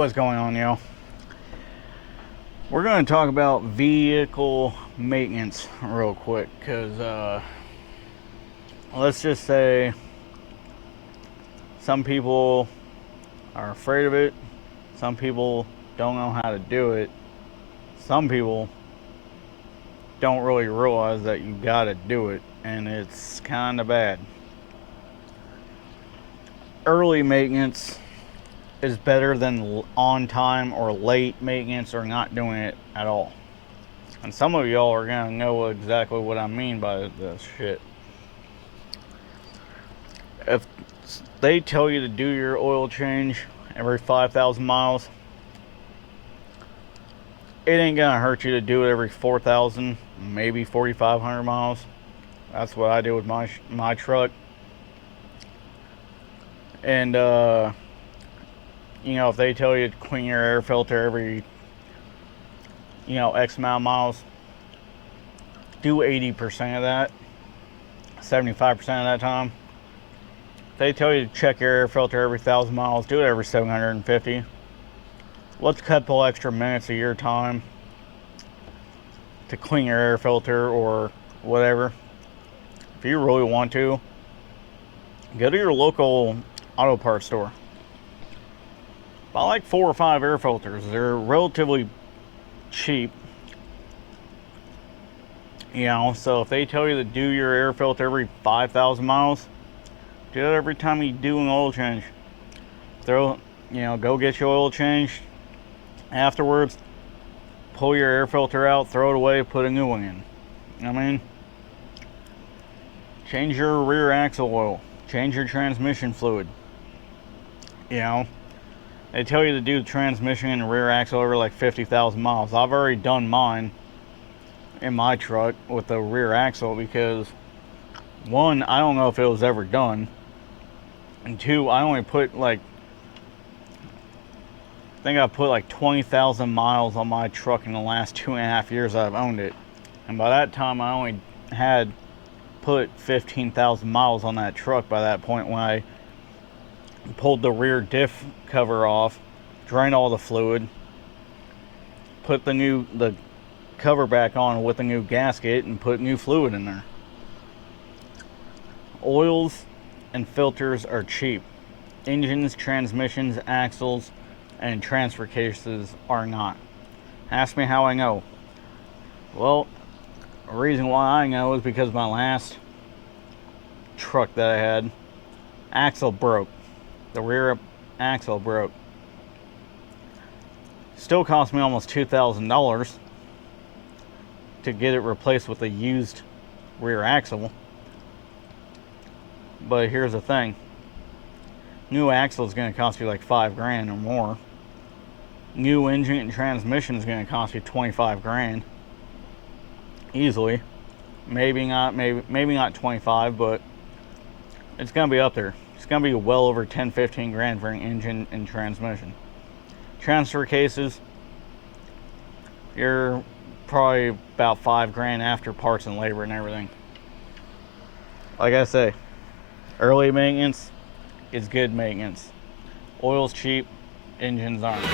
What's going on, yo? We're going to talk about vehicle maintenance real quick, because let's just say some people are afraid of it, some people don't know how to do it, some people don't really realize that you gotta do it, and it's kind of bad. Early maintenance is better than on time or late maintenance or not doing it at all. And some of y'all are gonna know exactly what I mean by this shit. If they tell you to do your oil change every 5,000 miles, it ain't gonna hurt you to do it every 4,000, maybe 4,500 miles. That's what I do with my truck. And if they tell you to clean your air filter every X amount of miles, do 80% of that, 75% of that time. If they tell you to check your air filter every 1,000 miles, do it every 750. Let's cut a couple extra minutes of your time to clean your air filter or whatever. If you really want to, go to your local auto parts store. Buy like 4 or 5 air filters. They're relatively cheap. So if they tell you to do your air filter every 5,000 miles, do it every time you do an oil change. Go get your oil change. Afterwards, pull your air filter out, throw it away, put a new one in. Change your rear axle oil. Change your transmission fluid. They tell you to do the transmission and rear axle over like 50,000 miles. I've already done mine in my truck with the rear axle because, one, I don't know if it was ever done, and two, I only put I think I put like 20,000 miles on my truck in the last 2.5 years I've owned it. And by that time, I only had put 15,000 miles on that truck by that point when I pulled the rear diff cover off, drained all the fluid, put the cover back on with a new gasket, and put new fluid in there. Oils and filters are cheap. Engines, transmissions, axles, and transfer cases are not. Ask me how I know. Well, the reason why I know is because my last truck that I had, axle broke. The rear axle broke. Still cost me almost $2,000 to get it replaced with a used rear axle. But here's the thing. New axle is going to cost you like $5,000 or more. New engine and transmission is going to cost you $25,000 easily. Maybe not 25, but it's going to be up there. It's going to be well over 10-15 grand for an engine and transmission. Transfer cases, you're probably about $5,000 after parts and labor and everything. Like I say, early maintenance is good maintenance. Oil's cheap, engines aren't.